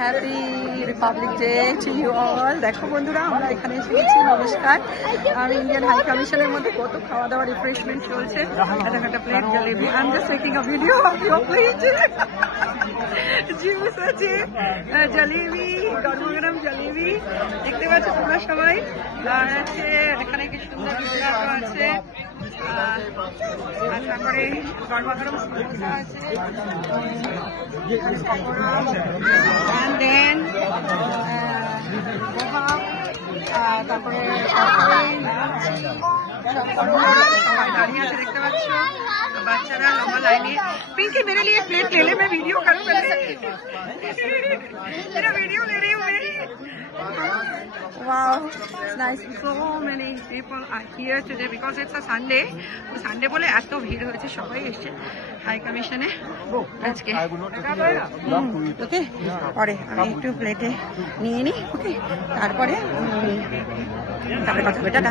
Happy Republic Day to you all. দেখো বন্ধুরা, আমরা এখানে এসে গেছি। নমস্কার। আর ইন্ডিয়ান হাই কমিশনের মধ্যে কত খাওয়া দাওয়া রিফ্রেশমেন্ট চলছে। একটা plate jalebi. I am just taking a video of your plate. Juice আছে, জলেবি, গরম গরম জলেবি দেখতে পাচ্ছ তোমরা সবাই। আর আছে এখানে কি সুন্দর বিস্কুট আছে, আর তারপরে গরম গরম ফুচকা আছে, and then তারপরে সবাই দাঁড়িয়ে আছে দেখতে পাচ্ছ, বাচ্চারা লম্বা লাইনে। पिंकी मेरे लिए प्लेट ले ले, मैं वीडियो करूँ पहले। मेरा वीडियो ले रही हूँ मैं। Wow, it's nice. So many people are here today because it's a Sunday. Sunday বলে এত ভিড় হয়েছে, সবাই এসছে হাই কমিশনে আজকে। ওকে, পরে আমি একটু প্লেটে নিয়ে নিই। ওকে, তারপরে কথা বলবো। টাটা।